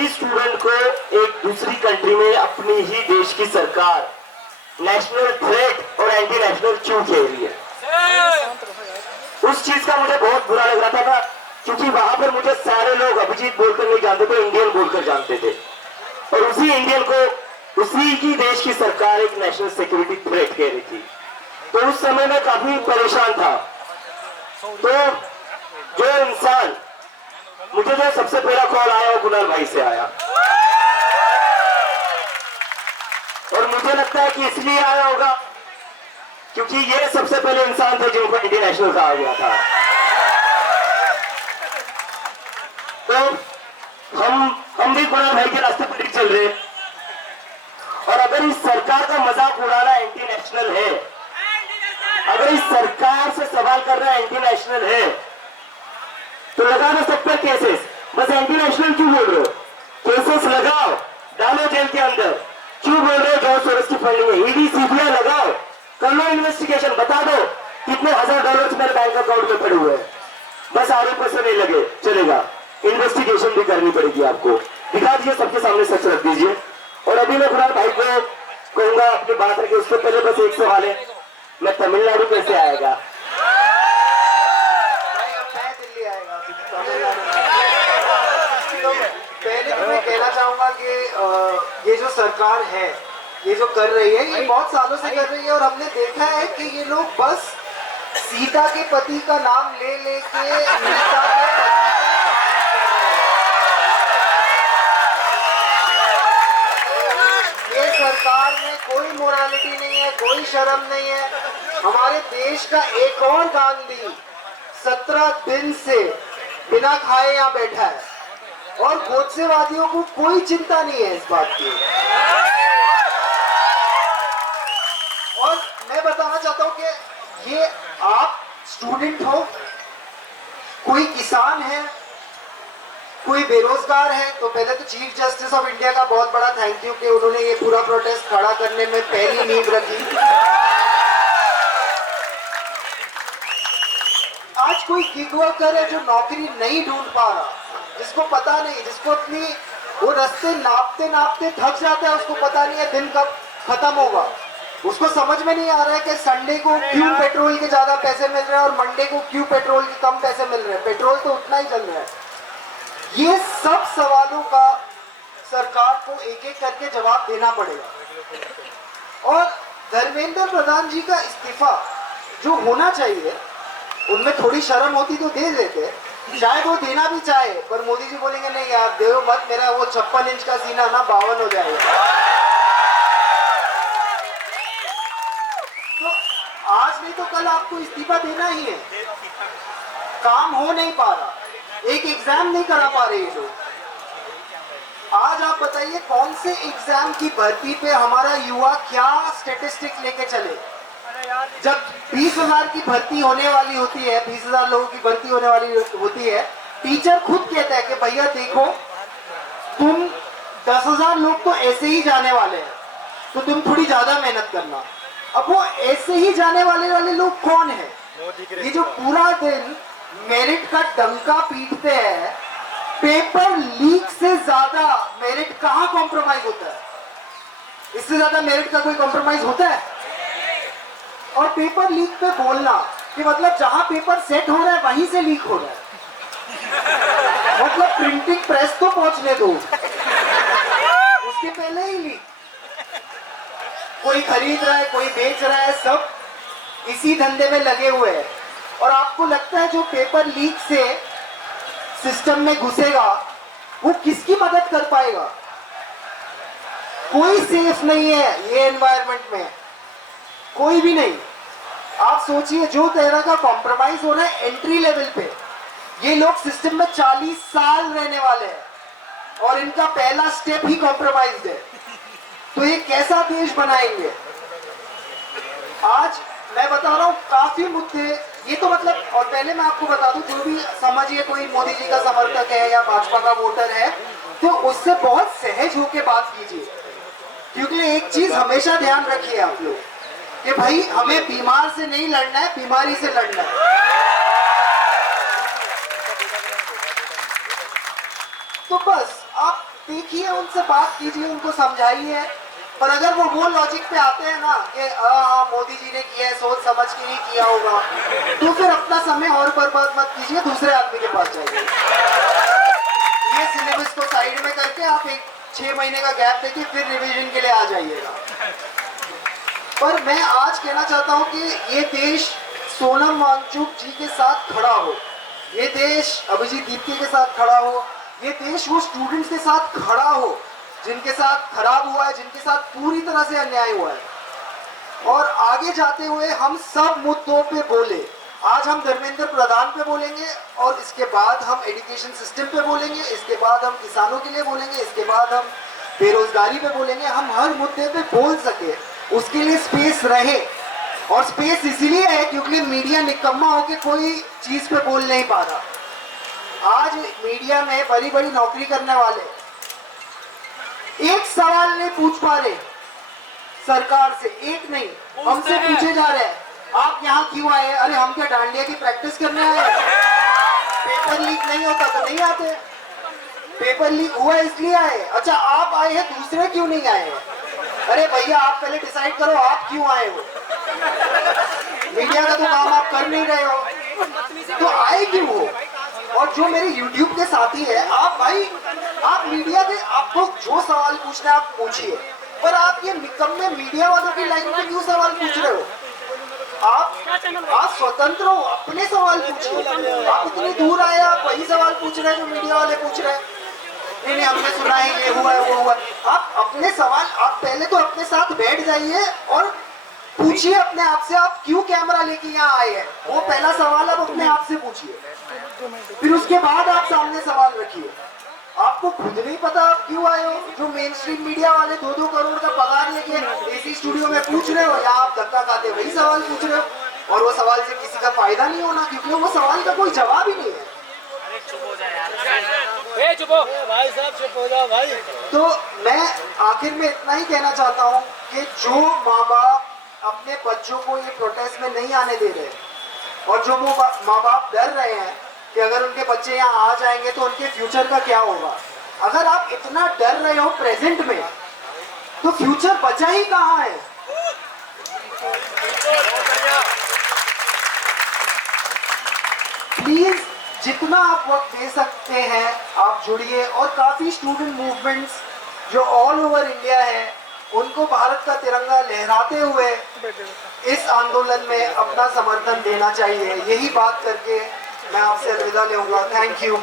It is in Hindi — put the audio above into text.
वही स्टूडेंट को एक दूसरी कंट्री में अपनी ही देश की सरकार नेशनल थ्रेट और एंटी नेशनल क्यों कह रही है, उस चीज का मुझे बहुत बुरा लग रहा था क्योंकि वहां पर मुझे सारे लोग अभिजीत बोलकर नहीं जानते थे, इंडियन बोलकर जानते थे। और उसी इंडियन को उसी की देश की सरकार एक नेशनल सिक्योरिटी थ्रेट कह रही थी। तो उस समय मैं काफी परेशान था। तो जो इंसान, मुझे जो सबसे पहला कॉल आया वो कुणाल भाई से आया, और मुझे लगता है कि इसलिए आया होगा क्योंकि ये सबसे पहले इंसान थे जिनको इंडियन नेशनल कहा गया था। तो हम भी कुणाल भाई के रास्ते पर ही चल रहे, और अगर इस सरकार का मजाक उड़ाना एंटी नेशनल है, अगर इस सरकार से सवाल करना एंटी नेशनल है, तो लगा ना सब पर केसेस। बस एंटी नेशनल क्यों बोल रहे हो? केसेस लगाओ, डालो जेल के अंदर। क्यों बोल रहे हो जॉर्ज सोरोस की फंडिंग है? ईडी सीबीआई लगाओ, कर लो इन्वेस्टिगेशन, बता दो कितने $1000 मेरे बैंक अकाउंट में पड़े हुए हैं। बस आरोप से नहीं लगे चलेगा, इन्वेस्टिगेशन भी करनी पड़ेगी आपको। दिखा दीजिए, सबके सामने सच रख दीजिए। और अभी मैं कुणाल भाई को कहूंगा अपनी बात रखे, उससे पहले बस एक सवाल है, मैं तमिलनाडु कैसे आएगा? पहले तो मैं कहना चाहूंगा कि ये जो सरकार है, ये जो कर रही है, ये बहुत सालों से कर रही है। और हमने देखा है कि ये लोग बस सीता के पति का नाम ले लेके नीता के पति का ये सरकार में कोई मोरालिटी नहीं है, कोई शर्म नहीं है। हमारे देश का एक और गांधी 17 दिन से बिना खाए यहाँ बैठा है, और गोदसेवादियों को कोई चिंता नहीं है इस बात की। और मैं बताना चाहता हूँ कि ये आप स्टूडेंट हो, कोई किसान है, कोई बेरोजगार है, तो पहले तो चीफ जस्टिस ऑफ इंडिया का बहुत बड़ा थैंक यू कि उन्होंने ये पूरा प्रोटेस्ट खड़ा करने में पहली नींव रखी। आज कोई गिग वर्कर है जो नौकरी नहीं ढूंढ पा रहा, जिसको पता नहीं, जिसको अपनी वो रास्ते नापते नापते थक जाता है, उसको पता नहीं है दिन कब खत्म होगा, उसको समझ में नहीं आ रहा है कि संडे को क्यों पेट्रोल के ज्यादा पैसे मिल रहे हैं और मंडे को क्यों पेट्रोल के कम पैसे मिल रहे हैं। पेट्रोल तो उतना ही चल रहा है। ये सब सवालों का सरकार को एक एक करके जवाब देना पड़ेगा। और धर्मेंद्र प्रधान जी का इस्तीफा जो होना चाहिए, उनमें थोड़ी शर्म होती तो दे देते, शायद वो देना भी चाहे, पर मोदी जी बोलेंगे नहीं यार दो मत, मेरा वो 56 इंच का सीना ना 52 हो जाएगा। तो आज नहीं तो कल आपको इस्तीफा देना ही है। काम हो नहीं पा रहा, एक एग्जाम नहीं करा पा रहे ये लोग। आज आप बताइए कौन से एग्जाम की भर्ती पे हमारा युवा क्या स्टेटिस्टिक्स लेके चले? जब 20,000 की भर्ती होने वाली होती है, 20,000 लोगों की भर्ती होने वाली होती है, टीचर खुद कहता है कि भैया देखो तुम 10,000 लोग तो ऐसे ही जाने वाले हैं, तो तुम थोड़ी ज्यादा मेहनत करना। अब वो ऐसे ही जाने वाले लोग कौन है? ये जो पूरा दिन मेरिट का डंका पीटते हैं, पेपर लीक से ज्यादा मेरिट कहाँ कॉम्प्रोमाइज होता है? इससे ज्यादा मेरिट का कोई कॉम्प्रोमाइज होता है? और पेपर लीक पे बोलना कि मतलब जहां पेपर सेट हो रहा है वहीं से लीक हो रहा है, मतलब प्रिंटिंग प्रेस तो पहुंचने दो, उसके पहले ही लीक। कोई खरीद रहा है, कोई बेच रहा है, सब इसी धंधे में लगे हुए हैं। और आपको लगता है जो पेपर लीक से सिस्टम में घुसेगा वो किसकी मदद कर पाएगा? कोई सेफ नहीं है ये एनवायरनमेंट में, कोई भी नहीं। आप सोचिए जो तरह का कॉम्प्रोमाइज हो रहा है एंट्री लेवल पे, ये लोग सिस्टम में 40 साल रहने वाले हैं और इनका पहला स्टेप ही कॉम्प्रोमाइज है, तो ये कैसा देश बनाएंगे? आज मैं बता रहा हूँ काफी मुद्दे, ये तो मतलब, और पहले मैं आपको बता दूं, जो भी समझिए कोई मोदी जी का समर्थक है या भाजपा का वोटर है, तो उससे बहुत सहज होकर बात कीजिए, क्योंकि एक चीज हमेशा ध्यान रखिए आप लोग कि भाई हमें बीमार से नहीं लड़ना है, बीमारी से लड़ना है। तो बस आप देखिए, उनसे बात कीजिए, उनको समझाइए। पर अगर वो लॉजिक पे आते हैं ना कि हाँ मोदी जी ने किया है, सोच समझ के ही किया होगा, तो फिर अपना समय और बर्बाद मत कीजिए, दूसरे आदमी के पास जाइए। ये सिलेबस को साइड में करके आप एक 6 महीने का गैप देके फिर रिवीजन के लिए आ जाइएगा। पर मैं आज कहना चाहता हूँ कि ये देश सोनम वांगचुक जी के साथ खड़ा हो, ये देश अभिजीत दीप्ति के साथ खड़ा हो, ये देश वो स्टूडेंट्स के साथ खड़ा हो जिनके साथ खराब हुआ है, जिनके साथ पूरी तरह से अन्याय हुआ है। और आगे जाते हुए हम सब मुद्दों पे बोले। आज हम धर्मेंद्र प्रधान पे बोलेंगे और इसके बाद हम एजुकेशन सिस्टम पे बोलेंगे, इसके बाद हम किसानों के लिए बोलेंगे, इसके बाद हम बेरोजगारी पे बोलेंगे। हम हर मुद्दे पे बोल सके, उसके लिए स्पेस रहे। और स्पेस इसीलिए है क्योंकि मीडिया निकम्मा होके कोई चीज पे बोल नहीं पा रहा। आज मीडिया में बड़ी बड़ी नौकरी करने वाले एक सवाल नहीं पूछ पा रहे सरकार से, एक नहीं, हमसे पूछे जा रहे हैं आप यहाँ क्यों आए? अरे हम क्या डांडिया की प्रैक्टिस करने आए? पेपर लीक नहीं होता तो नहीं आते, पेपर लीक हुआ इसलिए आए। अच्छा आप आए हैं, दूसरे क्यों नहीं आए हैं? अरे भैया आप पहले डिसाइड करो आप क्यों आए हो। मीडिया का तो काम आप कर नहीं रहे हो, तो आए क्यों हो? और जो मेरे YouTube के साथी है, आप भाई आप मीडिया के, आपको जो सवाल पूछना है आप पूछिए, पर आप ये निकम्मे मीडिया वालों की लाइन पे क्यों सवाल पूछ रहे हो? आप स्वतंत्र हो, अपने सवाल पूछिए। आप इतनी दूर आए, आप वही सवाल पूछ रहे हैं जो मीडिया वाले पूछ रहे हैं। नहीं हमने सुना है, ये हुआ है, वो हुआ है। आप अपने सवाल, आप पहले तो अपने साथ बैठ जाइए और पूछिए अपने आप से, आप क्यों कैमरा लेके यहाँ आए हैं? वो पहला सवाल आप अपने आप से पूछिए, फिर उसके बाद आप सामने सवाल रखिए। आपको खुद नहीं पता आप क्यों आए हो? जो मेन स्ट्रीम मीडिया वाले 2-2 करोड़ का पगार लेके एसी स्टूडियो में पूछ रहे हो, या आप धक्का खाते वही सवाल पूछ रहे हो, और वो सवाल से किसी का फायदा नहीं होना, क्योंकि वो सवाल का कोई जवाब ही नहीं है। चुप हो भाई साहब, चुप हो जाओ भाई। तो मैं आखिर में इतना ही कहना चाहता हूँ कि जो माँ बाप अपने बच्चों को ये प्रोटेस्ट में नहीं आने दे रहे, और जो माँ बाप डर रहे हैं कि अगर उनके बच्चे यहाँ आ जाएंगे तो उनके फ्यूचर का क्या होगा, अगर आप इतना डर रहे हो प्रेजेंट में, तो फ्यूचर बचा ही कहाँ है? प्लीज जितना आप वक्त दे सकते हैं आप जुड़िए, और काफी स्टूडेंट मूवमेंट्स जो ऑल ओवर इंडिया है, उनको भारत का तिरंगा लहराते हुए इस आंदोलन में अपना समर्थन देना चाहिए। यही बात करके मैं आपसे अलविदा लूंगा। Thank you.